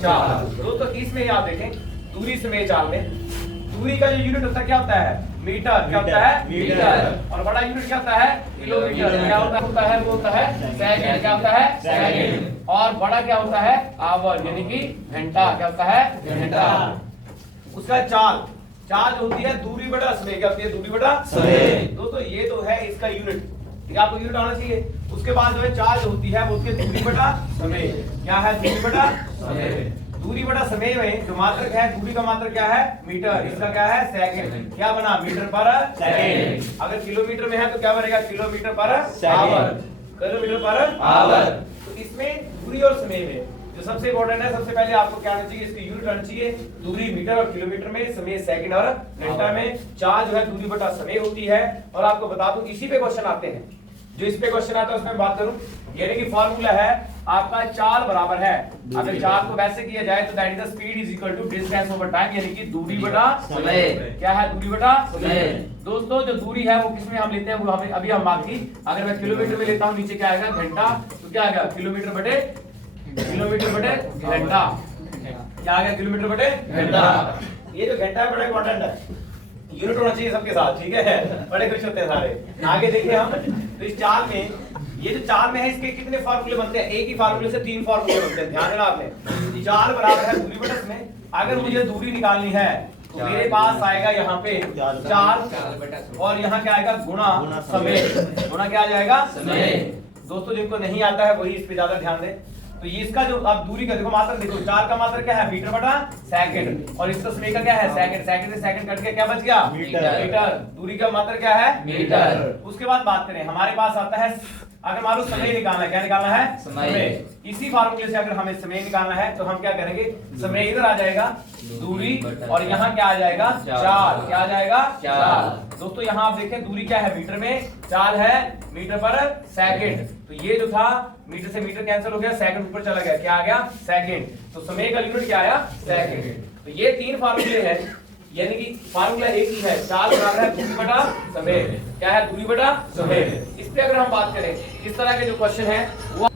चाल। दोस्तों इसमें ही आप देखें दूरी समय चाल में दूरी का जो यूनिट होता है क्या होता है? मीटर। क्या होता है? मीटर। और बड़ा यूनिट क्या होता है? किलोमीटर। क्या होता है? वो होता है सेकंड। क्या होता है? सेकंड। और बड़ा क्या होता है? आवर, यानी कि घंटा। क्या होता है? घंटा। उसका चाल, चाल जो होती है दूरी बटा समय। क्या होती है? दूरी बटा समय। दोस्तों ये तो है इसका यूनिट, ठीक है, आपको यूनिट आना चाहिए। उसके बाद जो है चाल जो होती है वो होती है दूरी बटा समय। क्या है? दूरी बटा समय। दूरी बटा समय में जो मात्रक है, दूरी का मात्रक क्या है? मीटर। इसका क्या है? सेकंड। क्या बना? मीटर पर सेकंड। अगर किलोमीटर में है तो क्या बनेगा? Kilometre per hour. Kilometre per hour. तो इसमें दूरी और समय में जो सबसे इंपॉर्टेंट है, सबसे पहले आपको क्या आना चाहिए? इसकी यूनिट आना चाहिए। दूरी मीटर और किलोमीटर में, समय सेकंड और घंटा में, चाल जो है दूरी बटा समय होती है। और आपको बता दूं इसी पे क्वेश्चन आते हैं, जो इस पे क्वेश्चन आता है उसमें बात करूं, यानी कि फार्मूला है आपका चाल बराबर है, अगर चाल को वैसे किया जाए तो that is the speed is equal to distance over time, यानी कि दूरी बटा समय। क्या है? दूरी बटा समय। दोस्तों जो दूरी है वो किसमें हम लेते हैं? वो अभी हम बात की। अगर मैं किलोमीटर में लेता हूं, नीचे क्या आएगा? घंटा। तो क्या आएगा? किलोमीटर बटे घंटा। क्या आ गया? किलोमीटर बटे घंटा। ये जो घंटा है बड़ा इंपॉर्टेंट है, यूनिट होना चाहिए सबके साथ, ठीक है, बड़े खुश होते हैं सारे। आगे देखिए हम, तो इस चाल में, ये जो चाल में है इसके कितने फार्मूले बनते हैं? एक ही फार्मूले से 3 फार्मूले बनते हैं, ध्यान देना आपने। चाल बराबर है दूरी बटा समय। अगर मुझे दूरी निकालनी है तो मेरे पास आएगा यहाँ पे चाल, और यहाँ क्या आएगा? गुणा समय। गुणा क्या आ जाएगा? समय। दोस्तों जिनको नहीं आता है वही इस पे ज्यादा ध्यान दें। तो ये इसका जो आप दूरी का देखो मात्रा, देखो चाल का मात्रा क्या है? मीटर बटा सेकंड। और इसका समय का क्या है? सेकंड। सेकंड से सेकंड कट के क्या बच गया? मीटर। दूरी का मात्रा क्या है? मीटर। उसके बाद बात करें, हमारे पास आता है, अगर मान लो समय निकालना है, क्या निकालना है? समय। इसी फार्मूले से अगर हमें समय निकालना है तो हम क्या करेंगे? समय इधर आ जाएगा दूरी, और यहाँ क्या आ जाएगा? चाल। क्या आ जाएगा? चाल। दोस्तों यहाँ आप देखें दूरी क्या है? मीटर में, चाल है मीटर पर सेकंड। तो ये जो था मीटर से मीटर कैंसिल हो गया, सेकंड ऊपर चला गया, क्या आ गया? सेकंड। तो समय का यूनिट क्या आया? सेकंड। तो ये 3 फार्मूले हैं, यानी कि फार्मूला एक ही है, चाल बराबर है दूरी बटा समय। क्या है? दूरी बटा समय। इस पे अगर हम बात करें, इस तरह के जो क्वेश्चन है वो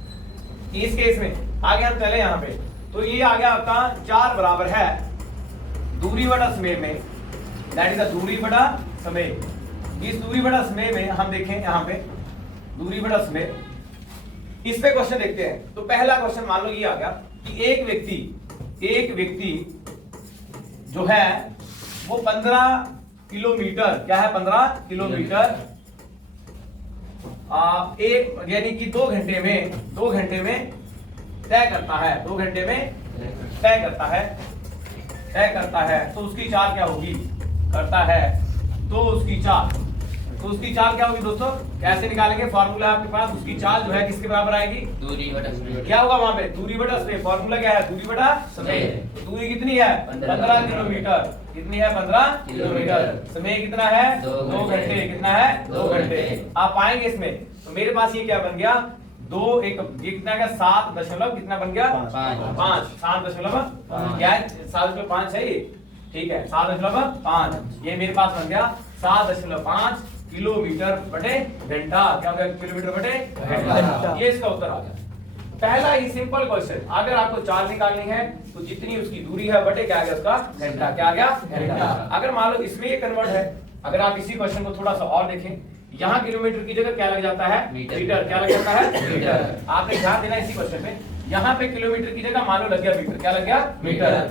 इस केस में आगे हम चले यहाँ पे, तो ये आ गया आपका चाल बराबर है दूरी बटा समय में, दैट इज द दूरी बटा समय। इस दूरी बटा समय में हम देखें यहाँ पे दूरी बटा समय, इस पे क्वेश्चन देखते हैं। तो पहला क्वेश्चन मान लो ये आ गया कि एक व्यक्ति जो है वो 15 किलोमीटर, क्या है? 15 किलोमीटर यानी कि 2 घंटे में तय करता है, 2 घंटे में तय करता है। तो उसकी चाल क्या होगी? करता है तो उसकी चाल क्या होगी दोस्तों? कैसे निकालेंगे? फार्मूला आपके पास, उसकी चाल जो है किसके बराबर आएगी? दूरी बटा समय। क्या होगा वहां पे? दूरी बटा समय। फार्मूला क्या है? दूरी बटा समय। दूरी कितनी है? 15 किलोमीटर। कितनी है? 15 किलोमीटर। समय कितना है? 2 घंटे। कितना है? 2 घंटे। आप पाएंगे इसमें, तो मेरे पास ये क्या बन गया? 2 1 ये कितना का 7 दशमलव कितना बन गया? 5 7.5 क्या है? 7.5 है ये, ठीक है, 7.5 ये मेरे पास बन गया 7.5 किलोमीटर बटे घंटा। क्या हो गया? किलोमीटर बटे घंटा। ये इसका उत्तर आ गया। पहला ही सिंपल क्वेश्चन, अगर आपको चाल निकालनी है तो जितनी उसकी दूरी है बटे क्या आ गया? उसका घंटा। क्या आ गया? घंटा। अगर मान लो इसमें ये कन्वर्ट है, अगर आप इसी क्वेश्चन को थोड़ा सा और देखें, यहाँ किलोमीटर की जगह क्या लग जाता है? मीटर। क्या लग जाता है? मीटर। आपने ध्यान देना इसी क्वेश्चन में, यहाँ पे किलोमीटर की जगह मान लो लग गया मीटर। क्या लग गया? मीटर।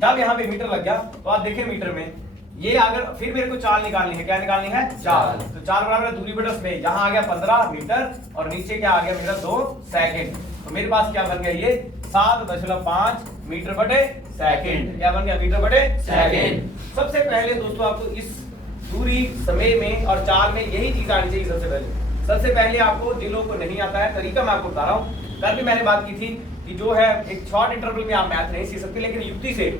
जब यहाँ पे मीटर लग गया तो आप देखें मीटर में ये, अगर फिर मेरे को चाल निकालनी है, क्या निकालनी है? चाल। तो चाल बराबर है दूरी बटा समय। यहाँ आ गया 15 मीटर और नीचे क्या आ गया मेरा? 2 सेकंड। तो मेरे पास क्या बन गया? ये 7.5 मीटर बटे सेकंड। क्या बन गया? मीटर बटे सेकंड। सबसे पहले दोस्तों आपको इस दूरी, समय में और चाल में यही चीज आनी चाहिए। सबसे पहले आपको, जिन लोगों को नहीं आता है, तरीका मैं आपको बता रहा हूँ। कल भी मैंने बात की थी कि जो है एक शॉर्ट इंटरवल में आप मैथ नहीं सीख सकते, लेकिन युक्ति से,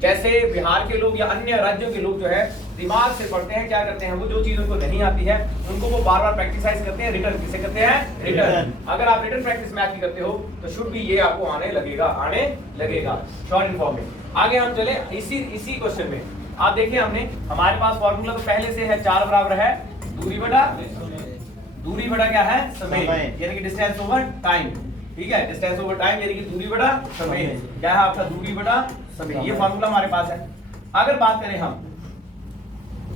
जैसे बिहार के लोग या अन्य राज्यों के लोग जो है दिमाग से पढ़ते हैं, क्या करते हैं, वो जो चीज उनको नहीं आती है उनको वो बार बार प्रैक्टिसाइज करते हैं, रिटर्न किसे करते हैं? रिटर्न। अगर आप रिटर्न प्रैक्टिस मैथ की करते हो तो शुड भी ये आपको आने लगेगा शॉर्ट इन्फॉर्म में। आगे हम चले इसी क्वेश्चन में, आप देखिए हमने, हमारे पास फॉर्मूला तो पहले से है, चाल बराबर है दूरी बटा क्या है? समय, यानी कि डिस्टेंस ओवर टाइम। ठीक है, डिस्टेंस ओवर टाइम यानी कि दूरी बटा समय। क्या है आपका? दूरी बटा समय। ये फार्मूला हमारे पास है। अगर बात करें हम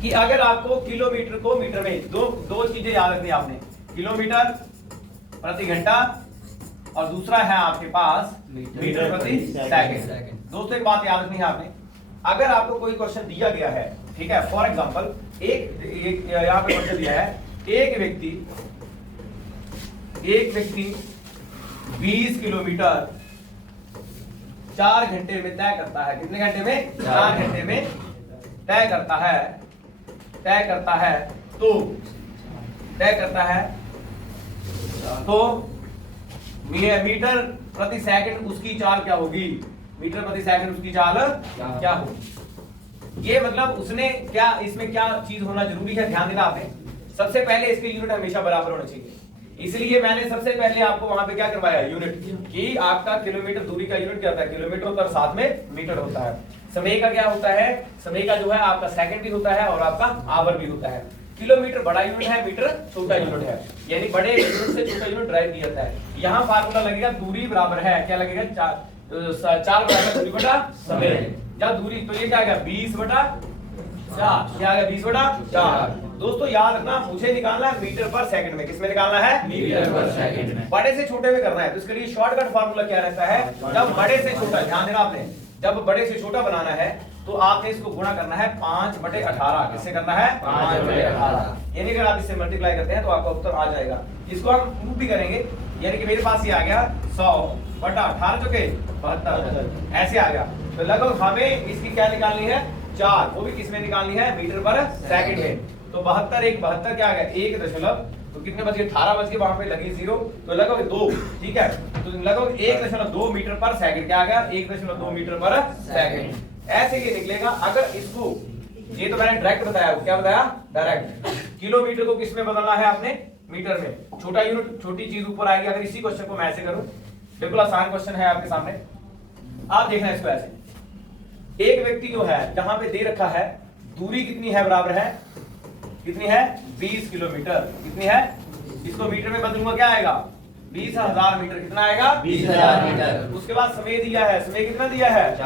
कि अगर आपको किलोमीटर को मीटर में, दो चीजें याद रखनी आपने, किलोमीटर प्रति घंटा और दूसरा है आपके पास मीटर प्रति सेकंड। दोस्तों एक बात याद रखनी है आपने, अगर आपको कोई क्वेश्चन दिया गया है, ठीक है, फॉर एग्जांपल एक यहाँ पे क्वेश्चन दिया है, एक व्यक्ति 20 किलोमीटर 4 घंटे में तय करता है। कितने घंटे में? 4 घंटे में तय करता है तो मीटर प्रति सेकंड उसकी चाल क्या होगी? मीटर प्रति सेकंड उसकी चाल क्या होगी? ये मतलब उसने क्या, इसमें क्या चीज होना जरूरी है, ध्यान देना आपने। सबसे पहले इसके यूनिट हमेशा बराबर होना चाहिए, इसलिए मैंने सबसे पहले आपको वहां पे क्या करवाया, यूनिट, कि आपका किलोमीटर दूरी का यूनिट क्या होता है? किलोमीटर होता है, साथ में मीटर होता है। समय का क्या होता है? समय का जो है आपका सेकंड भी होता है और आपका आवर भी होता है। किलोमीटर बड़ा यूनिट है, मीटर छोटा यूनिट है, यानी बड़े यूनिट से छोटा यूनिट ड्राइव किया जाता है। यहाँ फार्मूला लगेगा दूरी बराबर है, क्या लगेगा? 4 बराबर दूरी बटा समय, या दूरी, तो ये क्या आ गया? 20 बटा 4। क्या आ गया? 20 बटा 4। दोस्तों याद रखना, मुझे निकालना है मीटर पर सेकंड में। किसमें निकालना है? मीटर पर सेकंड में। बड़े से छोटे में करना है, तो इसके लिए शॉर्टकट फार्मूला क्या रहता है? जब बड़े से छोटा, ध्यान देना आपने, जब बड़े से छोटा बनाना है तो आपने इसको गुणा करना है 5/18। किससे करना है? 5/18। यानी अगर आप इससे मल्टीप्लाई करते हैं तो आपका उत्तर आ जाएगा। इसको हम प्रूफ भी करेंगे, यानी कि मेरे पास ये आ गया 100/18 जो के 72, ऐसे आ गया। तो लगभग हमें इसकी क्या निकालनी है? 4, वो भी किसमें निकालनी है? मीटर पर सेकंड में। तो 72 क्या आ गया? 1 दशमलव, तो कितने बच गए? 18 बच गए, वहां पे लगी 0, तो लगभग 2, ठीक है, तो लगभग 1.2 मीटर पर सेकंड। क्या आ गया? 1.2 मीटर पर सेकंड। ऐसे ये निकलेगा। अगर इसको, ये तो मैंने डायरेक्ट बताया, क्या बताया? डायरेक्ट। किलोमीटर को किस में बदलना है आपने? मीटर में। छोटा यूनिट, छोटी चीज ऊपर आएगी। अगर इसी क्वेश्चन को मैं ऐसे करूं, बिल्कुल आसान क्वेश्चन है आपके सामने, आप देखना इसको ऐसे। एक व्यक्ति जो है, जहां पे दे रखा है दूरी कितनी है, बराबर है, कितनी है? 20 किलोमीटर। कितनी है? इसको मीटर में बदलूंगा, क्या आएगा? 20,000 मीटर। कितना आएगा? 20,000 मीटर। उसके बाद समय दिया है, समय कितना दिया है?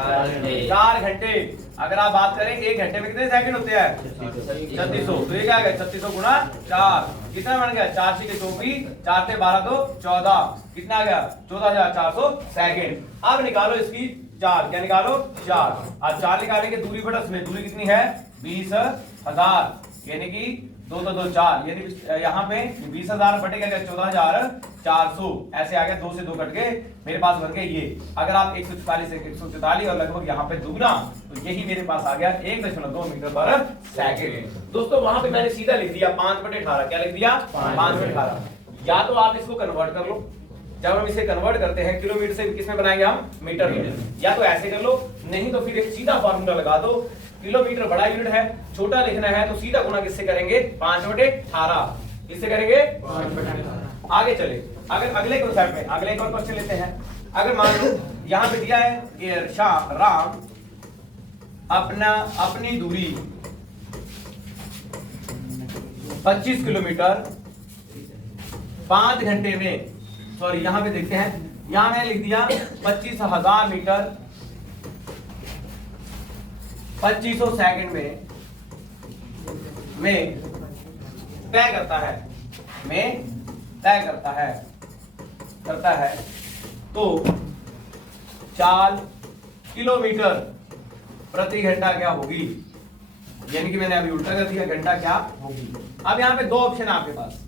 4 घंटे। अगर आप बात करें 1 घंटे में कितने सेकंड होते हैं? 3600। तो ये क्या आ गया? 3600 गुणा 4, कितना बन गया? 4 × 24, 4 × 12 तो 14, कितना आ गया? 14,400 सेकंड। अब निकालो इसकी 4, क्या निकालो? 4। आज 4 निकालेंगे, दूरी बटा समय, दूरी कितनी है? 20,000, यानी कि 2 तो 2 4, यानी यहाँ पे 20,000 बटेगा 14,400, ऐसे आ गया। 2 से 2 कट के मेरे पास बन गए ये। अगर आप 144 से 144 और लगभग यहाँ पे दुगना, तो यही मेरे पास आ गया 1.2 मीटर पर सेकंड। दोस्तों वहां पे मैंने सीधा लिख दिया 5/18। क्या लिख दिया? 5/18। या तो आप इसको कन्वर्ट कर लो, जब हम इसे कन्वर्ट करते हैं किलोमीटर से किसमें बनाएंगे हम? मीटर में। या तो ऐसे कर लो, नहीं तो फिर एक सीधा फॉर्मूला लगा दो। किलोमीटर बड़ा यूनिट है, छोटा लिखना है तो सीधा गुणा किससे करेंगे? 5/18। किससे करेंगे? 5/18। आगे चले, अगर अगले कॉन्सेप्ट में अगले एक और क्वेश्चन लेते हैं। अगर मान लो यहाँ पे दिया है कि राम अपनी दूरी 25 किलोमीटर 5 घंटे में, सॉरी यहाँ पे देखते हैं, यहाँ मैंने लिख दिया 25,000 मीटर 2500 सेकंड में तय करता है तो चाल किलोमीटर प्रति घंटा क्या होगी? यानी कि मैंने अभी उल्टा कर दिया, घंटा क्या होगी। अब यहाँ पे 2 ऑप्शन है आपके पास।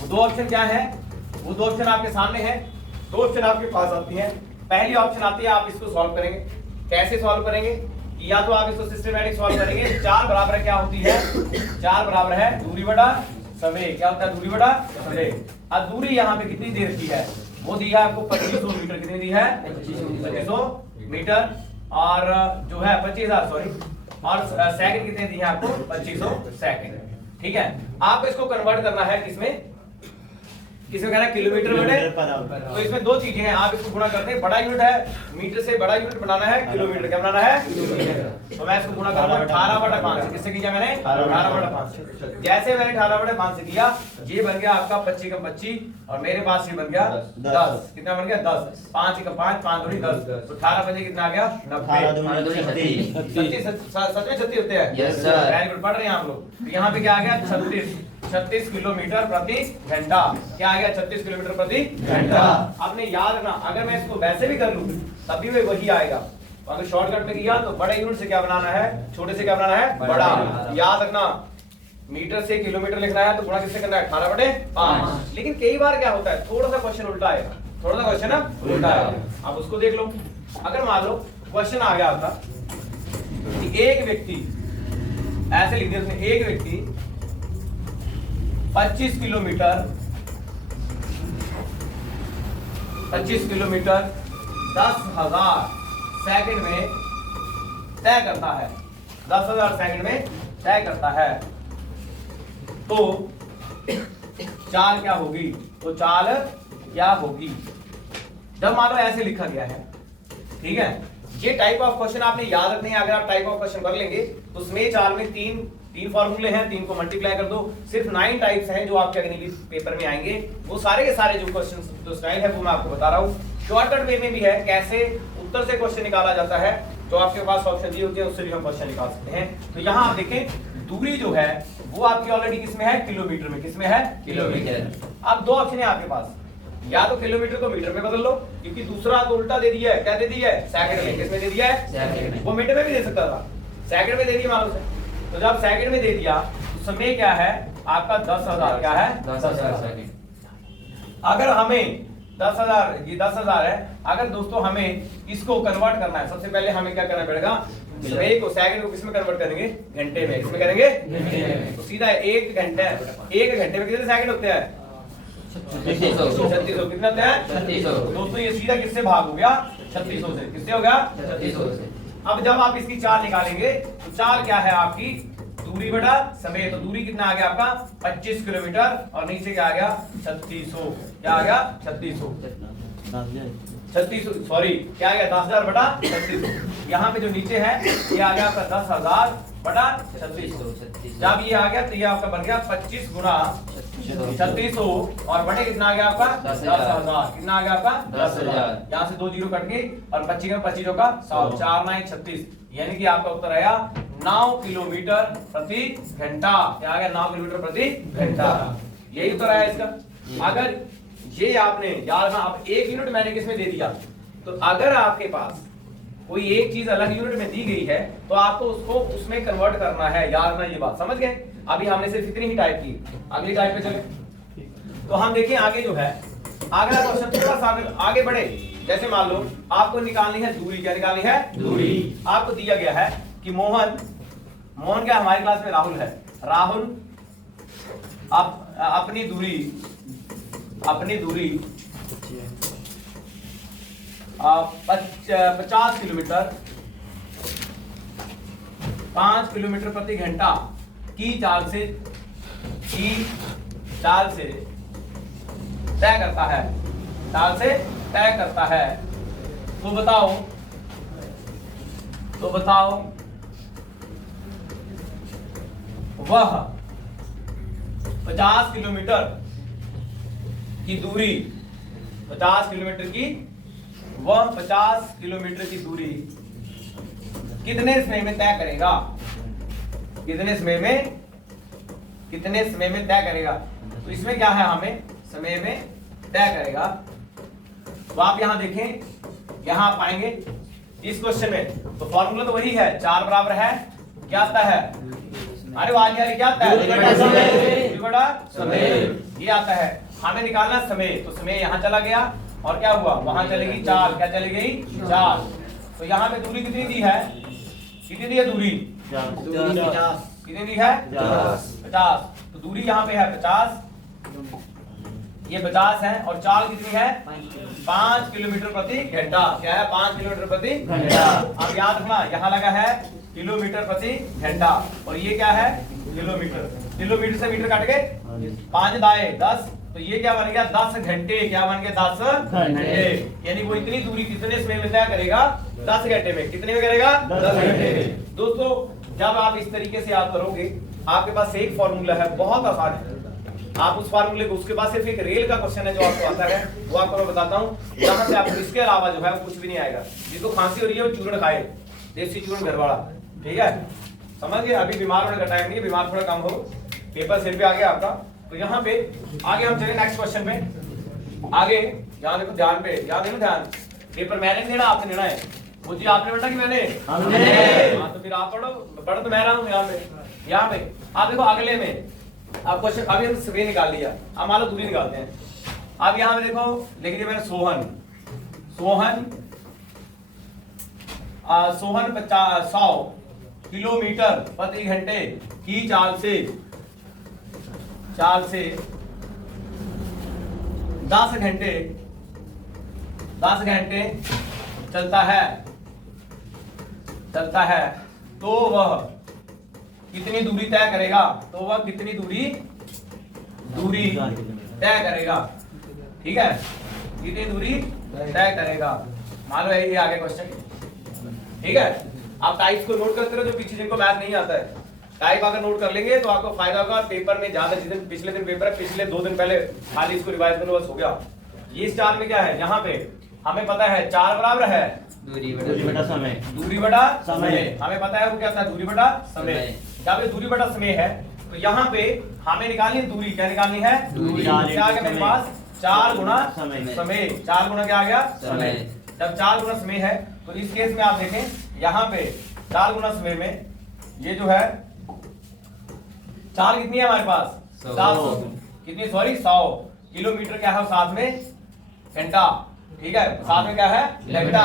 वो 2 ऑप्शन क्या है? वो 2 ऑप्शन आपके सामने हैं। 2 ऑप्शन आपके पास आती हैं। पहली ऑप्शन आती है, आप इसको सॉल्व करेंगे। कैसे सॉल्व करेंगे? या तो आप इसको सिस्टमैटिक सॉल्व करेंगे। 4 बराबर क्या होती है? 4 बराबर है दूरी बटा समय। क्या होता है? दूरी बटा समय। अब दूरी यहाँ पे कितनी दे रखी है? वो दी है आपको 2500 मीटर। कितनी दी है? 2500 मीटर। और जो है 25,000, सॉरी, और सेकंड कितने दी है आपको? 2500 सेकंड। ठीक है, आपको इसको कन्वर्ट करना है किसमें? किसमें कहना है किलोमीटर बटे, तो इसमें दो चीजें हैं, आप इसको गुणा करते हैं, बड़ा यूनिट है मीटर से, बड़ा यूनिट बनाना है किलोमीटर, क्या बनाना है किलोमीटर, तो मैं इसको गुणा करूंगा 18/5 से, किससे किया मैंने 18/5 से, जैसे मैंने 18/5 से किया, ये बन गया आपका 25 का 25 और मेरे पास ये बन गया 10, कितना बन गया 10, 5 का 5, 5 दूनी 10, तो 18 बजे कितना आ गया 90, 36 सच में 36 होते हैं, यस सर, वेरी गुड, पढ़ रहे हैं आप लोग, तो यहाँ पे क्या आ गया 36 किलोमीटर प्रति घंटा, क्या आ गया 36 किलोमीटर प्रति घंटा। आपने याद रखना, अगर मैं इसको वैसे भी कर लूं तभी भी वही आएगा, अगर शॉर्टकट में किया तो बड़े यूनिट से क्या बनाना है, छोटे से क्या बनाना है बड़ा, याद रखना मीटर से किलोमीटर लिखना है तो गुणा किससे करना है 18/5, लेकिन कई बार क्या होता है थोड़ा सा क्वेश्चन उल्टा आएगा, थोड़ा सा क्वेश्चन ना उल्टा आएगा, आप उसको देख लो। अगर मान लो क्वेश्चन आ गया आपका कि एक व्यक्ति, ऐसे लिख दिया उसने, एक व्यक्ति 25 किलोमीटर 10,000 सेकंड में तय करता है, 10,000 सेकंड में तय करता है, तो चाल क्या होगी, तो चाल क्या होगी, जब मान लो ऐसे लिखा गया है, ठीक है। ये टाइप ऑफ क्वेश्चन आपने याद रखने हैं, अगर आप टाइप ऑफ क्वेश्चन कर लेंगे तो उसमें चाल में तीन फॉर्मूले हैं, 3 को मल्टीप्लाई कर दो, सिर्फ 9 टाइप्स हैं जो आपके अगले पेपर में आएंगे, वो सारे के सारे जो क्वेश्चन जो स्टाइल है वो मैं आपको बता रहा हूँ। शॉर्टकट वे में भी है कैसे उत्तर से क्वेश्चन निकाला जाता है, जो आपके पास ऑप्शन दिए होते हैं उससे भी हम क्वेश्चन निकाल सकते हैं। तो यहाँ आप देखें दूरी जो है वो आपकी ऑलरेडी किसमें है, किलोमीटर में, किसमें है किलोमीटर। अब दो ऑप्शन है आपके पास, या तो किलोमीटर को मीटर में बदल लो, क्योंकि दूसरा तो उल्टा दे दिया है, क्या दे दिया है सेकंड में, किसमें दे दिया है सेकंड में, वो मीटर में भी दे सकता था, सेकंड में दे दिया मान लो से, तो जब सेकंड में दे दिया तो समय क्या है आपका 10,000, क्या है 10,000 सेकंड। अगर हमें 10,000, ये 10,000 है, अगर दोस्तों हमें इसको कन्वर्ट करना है, सबसे पहले हमें क्या करना पड़ेगा, समय को सेकंड को किसमें कन्वर्ट करेंगे, घंटे में, किसमें करेंगे घंटे में, तो सीधा 1 घंटे में कितने सेकंड होते हैं 3600, कितना होता है 3600, दोस्तों ये सीधा किससे भाग हो गया 3600 से, किससे हो गया 3600 से। अब जब आप इसकी चाल निकालेंगे तो चाल क्या है आपकी दूरी बटा समय, तो दूरी कितना आ गया आपका 25 किलोमीटर और नीचे क्या आ गया 3600, क्या आ गया 3600 सॉरी क्या आ गया 10,000 बटा 3600, यहाँ पे जो नीचे है ये आ गया आपका 10,000 बटा 3600, जब ये आ गया तो ये आपका बन गया 25 गुना 3600 और बटे कितना आ गया आपका 10,000, कितना आ गया आपका 10,000, यहाँ से 2 जीरो कट गई और 25 का 25 का 100, 4 9 36, यानी कि आपका उत्तर आया 9 किलोमीटर प्रति घंटा, क्या आ गया 9 किलोमीटर प्रति घंटा, यही उत्तर आया इसका। अगर ये आपने याद रखना, अब 1 यूनिट मैंने किसमें दे दिया, तो अगर आपके पास कोई एक चीज अलग यूनिट में दी गई है तो आपको उसको उसमें कन्वर्ट करना है, याद रखना ये बात, समझ गए। अभी हमने सिर्फ इतनी ही टाइप की, अगली टाइप पे चले तो हम देखें आगे जो है, अगला क्वेश्चन थोड़ा सा आगे बढ़े, जैसे मान लो आपको निकालनी है दूरी, क्या निकालनी है दूरी, आपको दिया गया है कि मोहन क्या हमारी क्लास में राहुल है, राहुल अपनी दूरी 50 किलोमीटर 5 किलोमीटर प्रति घंटा की चाल से तय करता है, चाल से तय करता है, तो बताओ वह 50 किलोमीटर की दूरी 50 किलोमीटर की वह 50 किलोमीटर की दूरी कितने समय में तय करेगा, कितने समय में तय करेगा, तो इसमें क्या है हमें समय में तय करेगा। तो आप यहां देखें, यहां आप पाएंगे इस क्वेश्चन में तो फॉर्मूला तो वही है, 4 बराबर है क्या आता है, अरे वाली क्या आता है बड़ा समय, ये आता है। हमें निकालना समय, तो समय यहां चला गया और क्या हुआ वहां चलेगी चाल, क्या चली गई चाल, तो यहाँ पे दूरी कितनी दी है, कितनी दी है दूरी 50, कितनी दी है 50, तो दूरी यहाँ पे है 50, ये 50 है और चाल कितनी है 5 किलोमीटर प्रति घंटा, क्या है 5 किलोमीटर प्रति घंटा। अब याद रखना यहाँ लगा है किलोमीटर प्रति घंटा और ये क्या है किलोमीटर, किलोमीटर से मीटर काट के 5 दाएं 10 तो ये क्या बन गया 10 घंटे, क्या बन गया 10 घंटे, यानी वो इतनी दूरी कितने समय में तय करेगा 10 घंटे में, कितने में करेगा 10 घंटे। दोस्तों जब आप इस तरीके से याद करोगे, आपके पास एक फॉर्मूला है बहुत आसान है, आप उस फार्मूले को, उसके बाद सिर्फ एक रेल का क्वेश्चन है जो आपको आता है, वो आपको मैं बताता हूँ, जहां से आपको इसके अलावा जो है कुछ भी नहीं आएगा। जिसको खांसी हो रही है वो चूर्ण खाए, देसी चूर्ण घर वाला, ठीक है, समझ गए। अभी बीमार होने का टाइम नहीं है, बीमार थोड़ा कम हो, पेपर सिर पे आ गया आपका। तो यहाँ पे आगे हम चले नेक्स्ट क्वेश्चन पे। आगे यहाँ देखो, ध्यान पे, यहाँ देखो ध्यान, पेपर मैंने नहीं देना, आपने देना है। वो जी आपने बेटा कि मैंने, हाँ तो फिर आप पढ़ो, पढ़ तो मैं रहा हूँ। यहाँ पे आप देखो अगले में आप क्वेश्चन, अभी हम समय निकाल लिया, अब मान लो दूरी निकालते हैं। अब यहाँ पे देखो लिख दिया मैंने सोहन 100 किलोमीटर प्रति घंटे की चाल से 10 घंटे चलता है, तो वह कितनी दूरी तय करेगा, दूरी तय करेगा, ठीक है, कितनी दूरी तय करेगा। मान लो ये आगे क्वेश्चन, ठीक है। आप टाइप्स को नोट करते रहो, जो पीछे जिनको मैथ नहीं आता है, टाइप अगर नोट कर लेंगे तो आपको फायदा होगा। पेपर में ज्यादा, जिस दिन पिछले दिन पेपर है, पिछले 2 दिन पहले खाली इसको रिवाइज करो, बस हो गया। ये इस चार में क्या है, यहाँ पे हमें पता है 4 बराबर है दूरी बटा समय, हमें पता है वो क्या था, दूरी बटा समय। जब ये दूरी बटा समय है तो यहाँ पे हमें निकालनी है दूरी, क्या निकालनी है, दूरी। क्या आ गया मेरे पास, 4 गुना समय, 4 गुना क्या आ गया समय। जब 4 गुना समय है तो इस केस में आप देखें, यहाँ पे 4 गुना समय में ये जो है चाल कितनी है हमारे पास, 100 किलोमीटर क्या है, साथ में घंटा, ठीक है, साथ में क्या है घंटा,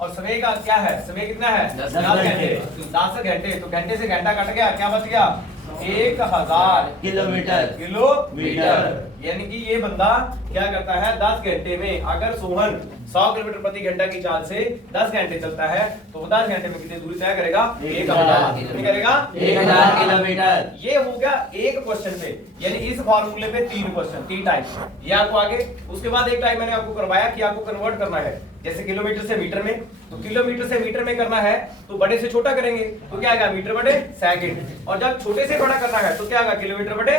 और समय का क्या है, समय कितना है 10 घंटे। 10 घंटे, तो घंटे से घंटा कट गया, क्या बच गया 1000 किलोमीटर। यानी कि ये बंदा क्या करता है 10 घंटे में, अगर सोहन 100 किलोमीटर प्रति घंटा की चाल से 10 घंटे चलता है तो 10 घंटे में कितनी दूरी तय करेगा, 1000 कितनी करेगा, 1000 किलोमीटर। ये हो गया एक क्वेश्चन पे, यानी इस फॉर्मूले पे 3 क्वेश्चन, 3 टाइप। ये आपको आगे, उसके बाद एक टाइप मैंने आपको करवाया कि आपको कन्वर्ट करना है, जैसे किलोमीटर से मीटर में, तो किलोमीटर से मीटर में करना है तो बड़े से छोटा करेंगे तो क्या आएगा मीटर बटे सेकंड, और जब छोटे से बड़ा करना है तो क्या आएगा किलोमीटर बटे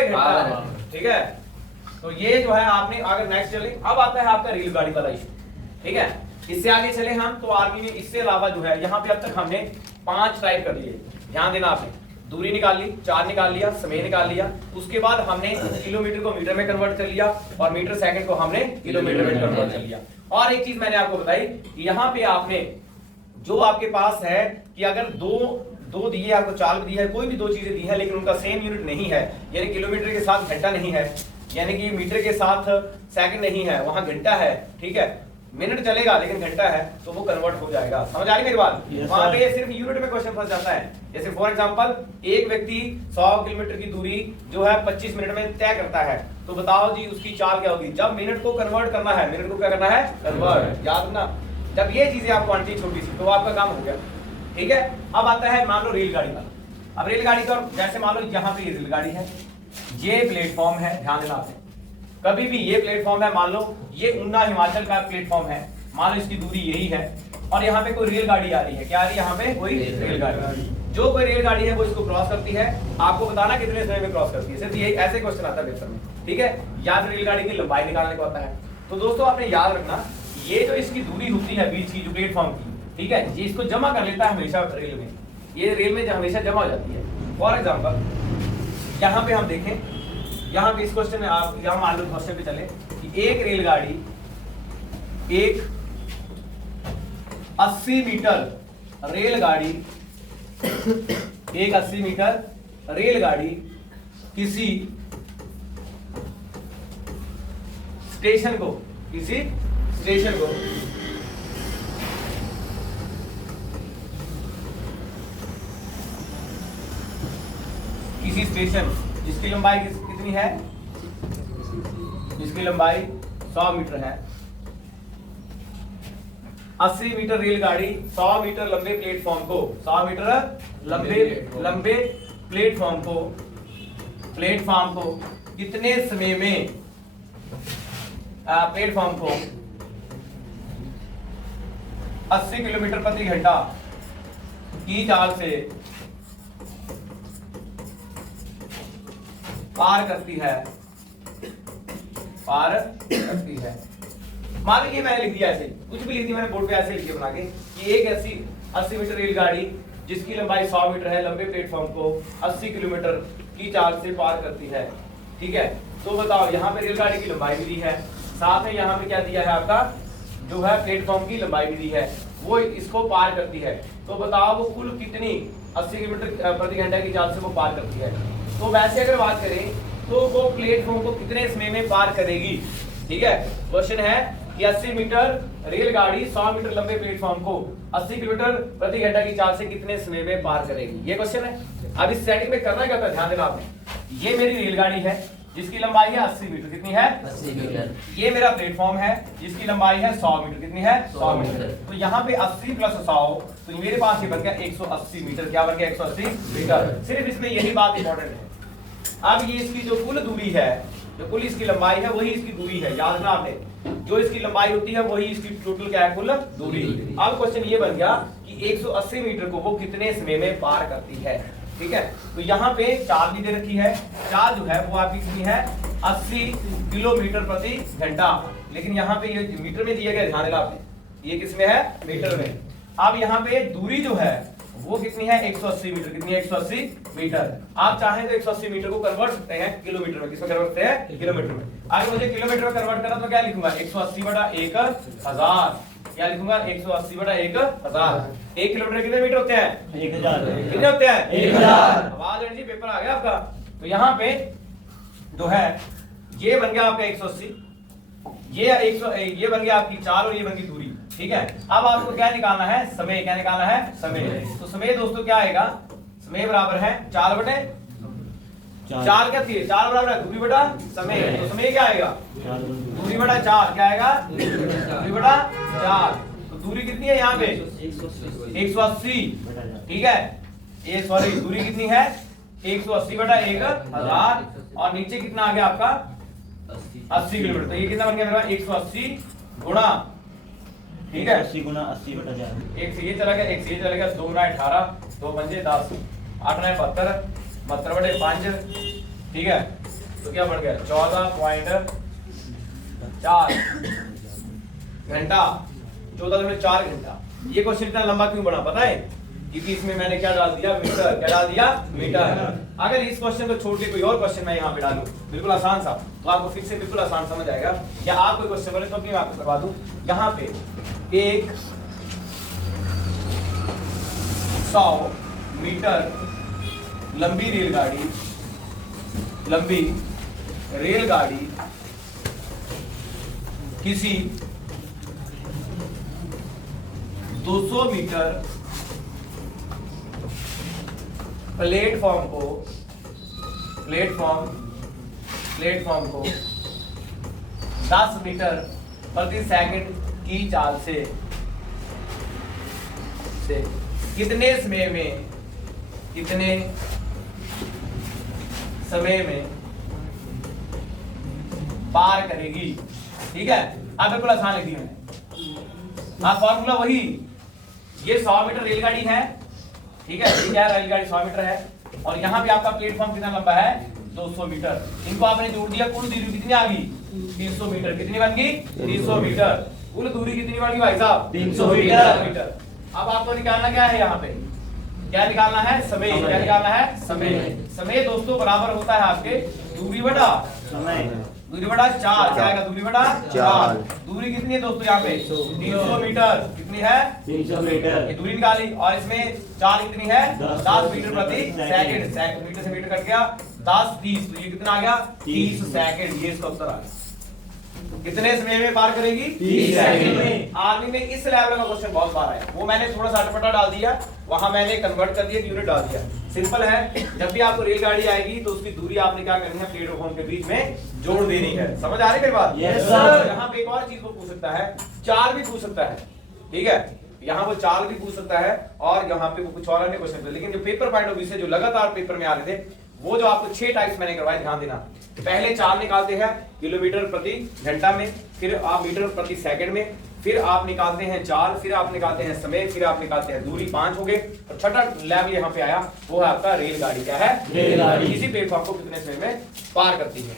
घंटा, ठीक है। तो ये जो है आपने, अगर नेक्स्ट चले, अब आता है आपका रेलगाड़ी वाला इशू, ठीक है। इससे आगे चले हम तो आर्मी में इससे अलावा जो है यहाँ पे अब तक हमने 5 टाइप कर दिए, ध्यान देना आपने, दूरी निकाल ली, 4 निकाल लिया, समय निकाल लिया, उसके बाद हमने किलोमीटर को मीटर में कन्वर्ट कर लिया और मीटर सेकंड को हमने किलोमीटर में कन्वर्ट कर लिया। और एक चीज मैंने आपको बताई कि यहाँ पे आपने जो आपके पास है कि अगर दो दिए, आपको चाल दी है, कोई भी 2 चीजें दी है लेकिन उनका सेम यूनिट नहीं है, यानी किलोमीटर के साथ घंटा नहीं है, यानी कि मीटर के साथ सेकंड नहीं है, वहां घंटा है, ठीक है, मिनट चलेगा लेकिन घंटा है, तो वो कन्वर्ट हो जाएगा। समझ आ रही मेरी बात, वहां पे सिर्फ यूनिट में क्वेश्चन फंस जाता है। जैसे फॉर एग्जांपल एक व्यक्ति 100 किलोमीटर की दूरी जो है 25 मिनट में तय करता है, तो बताओ जी उसकी चाल क्या होगी। जब मिनट को कन्वर्ट करना है, मिनट को क्या करना है कन्वर्ट, याद रखना। जब ये चीजें आपको आनी चाहिए छोटी सी, तो आपका काम हो गया, ठीक है। अब आता है मान लो रेलगाड़ी का। अब रेलगाड़ी का, जैसे मान लो यहाँ पे ये रेलगाड़ी है, ये प्लेटफॉर्म है, ध्यान देना आपने, कभी भी ये प्लेटफॉर्म है, मान लो ये उन्ना हिमाचल का प्लेटफॉर्म है, मान लो इसकी दूरी यही है, और यहाँ पे कोई रेलगाड़ी आ रही है, क्या आ रही है यहाँ पे कोई रेलगाड़ी, जो कोई रेलगाड़ी है वो इसको क्रॉस करती है, आपको बताना कितने समय में क्रॉस करती है, सिर्फ ये ऐसे क्वेश्चन आता है पेपर में, ठीक है, या फिर रेलगाड़ी की लंबाई निकालने को आता है। तो दोस्तों आपने याद रखना, ये जो इसकी दूरी होती है बीच की, जो प्लेटफॉर्म की, ठीक है, ये इसको जमा कर लेता है हमेशा रेल में, ये रेल में हमेशा जमा हो जाती है। फॉर एग्जाम्पल यहाँ पे हम देखें, यहाँ पे इस क्वेश्चन में आप, यहाँ मान लो क्वेश्चन पे चले कि एक रेलगाड़ी, एक 80 मीटर रेलगाड़ी, एक 80 मीटर रेलगाड़ी किसी स्टेशन को, किसी स्टेशन को किसी स्टेशन जिसकी लंबाई कितनी है, जिसकी लंबाई 100 मीटर है, 80 मीटर रेलगाड़ी 100 मीटर लंबे प्लेटफॉर्म को, 100 मीटर लंबे प्लेटफॉर्म को कितने समय में प्लेटफॉर्म को 80 किलोमीटर प्रति घंटा की चाल से पार करती है। मान लीजिए मैंने लिख दिया ऐसे, कुछ भी लिख दिया मैंने बोर्ड पे ऐसे लिखे बना के कि एक ऐसी 80 मीटर रेलगाड़ी जिसकी लंबाई 100 मीटर है, लंबे प्लेटफॉर्म को 80 किलोमीटर की चाल से पार करती है। ठीक है, तो बताओ यहाँ पे रेलगाड़ी की लंबाई भी दी है, साथ में यहाँ पे क्या दिया है आपका जो है प्लेटफॉर्म की लंबाई भी दी है, वो इसको पार करती है। तो बताओ वो कुल कितनी 80 किलोमीटर प्रति घंटा की चाल से वो पार करती है। तो वैसे अगर बात करें तो वो प्लेटफॉर्म को कितने समय में पार करेगी। ठीक है, क्वेश्चन है कि 80 मीटर रेलगाड़ी 100 मीटर लंबे प्लेटफॉर्म को 80 किलोमीटर प्रति घंटा की चाल से कितने समय में पार करेगी, ये क्वेश्चन है। अब इस सेटिंग में करना क्या होता है, ध्यान देना आपने। ये मेरी रेलगाड़ी है जिसकी लंबाई है 80 मीटर, कितनी है 80 मीटर। ये मेरा प्लेटफॉर्म है जिसकी लंबाई है 100 मीटर, कितनी है 100 मीटर। तो यहाँ पे 80 प्लस 100 तो मेरे पास ये बन गया 180 मीटर। क्या बन गया 180 मीटर। सिर्फ इसमें यही बात इंपॉर्टेंट है। अब ये इसकी जो कुल दूरी है, जो कुल इसकी लंबाई है वही इसकी दूरी है, याद रखना आपने। जो इसकी लंबाई होती है वही इसकी टोटल क्या है, कुल दूरी। अब क्वेश्चन ये बन गया कि 180 मीटर को वो कितने समय में पार करती है। ठीक है, तो यहाँ पे चाल भी दे रखी है, चाल जो है वो आपकी कितनी है 80 किलोमीटर प्रति घंटा, लेकिन यहाँ पे ये मीटर में दिया गया, ध्यान देना आपने, ये किसमें है मीटर में। अब यहाँ पे दूरी जो है वो कितनी है 180 मीटर, कितनी है 180 मीटर। आप चाहें तो 180 मीटर को कन्वर्ट करते हैं किलोमीटर में, किसमें कन्वर्ट करते हैं किलोमीटर में। अगर मुझे किलोमीटर में कन्वर्ट करना तो क्या लिखूंगा 180/1000, क्या लिखूंगा 180/1000। 1 किलोमीटर कितने मीटर होते हैं 1000, कितने होते हैं 1000। आवाज जी पेपर आ गया आपका। तो यहाँ पे जो है ये बन गया आपका 180, ये बन गया आपकी चाल और ये बन गई दूरी। ठीक है, अब आपको क्या निकालना है समय, क्या निकालना है समय। तो समय दोस्तों क्या आएगा, समय बराबर है 4/4 क्या थी 4 बराबर है दूरी बटा समय। तो समय क्या आएगा दूरी बटा 4, क्या आएगा दूरी बटा 4। तो दूरी कितनी है यहाँ पे 180। ठीक है, ये सॉरी दूरी कितनी है 180/1000 और नीचे कितना आ गया आपका 80 किलोमीटर। तो ये कितना बन गया मेरा 180 गुणा, ठीक है 80 गुणा 80/4। एक से ये चला गया, एक से ये चला गया, 2 गुणा 18, 2 पंजे 10, 8 9 72, 72/5। ठीक है, तो क्या बढ़ गया 14.4 घंटा, 14.4 घंटा। ये क्वेश्चन इतना लंबा क्यों बना पता है, क्योंकि इसमें मैंने क्या डाल दिया मीटर, क्या डाल दिया मीटर। अगर इस क्वेश्चन को छोड़ के कोई और क्वेश्चन मैं यहाँ पे डालूं बिल्कुल आसान सा, तो आपको फिर से बिल्कुल आसान समझ आएगा। या आप कोई क्वेश्चन बोले तो मैं आपको करवा दूं। यहाँ पे एक 100 मीटर लंबी रेलगाड़ी किसी 200 मीटर प्लेटफॉर्म को 10 मीटर प्रति सेकंड की चाल से कितने समय में पार करेगी। ठीक है, अब बिल्कुल आसान लिख दिया मैंने। हाँ, फॉर्मूला वही, ये 100 मीटर रेलगाड़ी है। ठीक है, ये क्या रेलगाड़ी 100 मीटर है और यहाँ पे आपका प्लेटफॉर्म कितना लंबा है 200 मीटर। इनको आपने जोड़ दिया, कुल दूरी कितनी आ गई 300 मीटर। कितनी बन गई 300 मीटर। कुल दूरी कितनी बन गई भाई साहब 300 मीटर। अब आपको निकालना क्या है, यहाँ पे क्या निकालना है समय, क्या निकालना है समय। समय दोस्तों बराबर होता है आपके दूरी बटा समय, दूरी बटा 4। क्या आएगा दूरी बटा 4। दूरी कितनी है दोस्तों यहाँ पे 300 मीटर। कितनी है 300 मीटर। ये दूरी निकाली और इसमें चाल कितनी है 10 मीटर प्रति सेकंड। मीटर से मीटर कट गया 10 30, तो ये कितना आ गया 30 सेकंड। ये इसका उत्तर आ गया। कितने समय में पार करेगी 30 सेकंड में। आर्मी में इस लेवल का क्वेश्चन बहुत बार आया, वो मैंने थोड़ा सा अटपटा डाल दिया, वहां मैंने कन्वर्ट कर दिया, यूनिट डाल दिया। सिंपल है, जब भी आपको रेलगाड़ी आएगी तो उसकी दूरी आपने क्या करनी है प्लेटफॉर्म के बीच में जोड़ देनी है। समझ आ रही है बात। yes, sir। यहाँ पे एक और चीज को पूछ सकता है, चाल भी पूछ सकता है। ठीक है, यहाँ वो चाल भी पूछ सकता है और यहाँ पे वो कुछ और अन्य क्वेश्चन, लेकिन जो पेपर पॉइंट ऑफ व्यू से जो लगातार पेपर में आ रहे थे वो जो आपको 6 टाइप्स मैंने करवाए, ध्यान देना। पहले चाल निकालते हैं किलोमीटर प्रति घंटा में, फिर आप मीटर प्रति सेकंड में, फिर आप निकालते हैं चाल, फिर आप निकालते हैं समय, फिर आप निकालते हैं दूरी, 5 हो गए। और छठा लेवल यहाँ पे आया, वो है आपका रेलगाड़ी। क्या है? रेलगाड़ी। इसी प्लेटफॉर्म को कितने समय में पार करती है।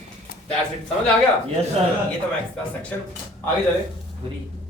That's it. समझ आ गया? Yes sir. ये तो मैथ्स का सेक्शन। आगे चले।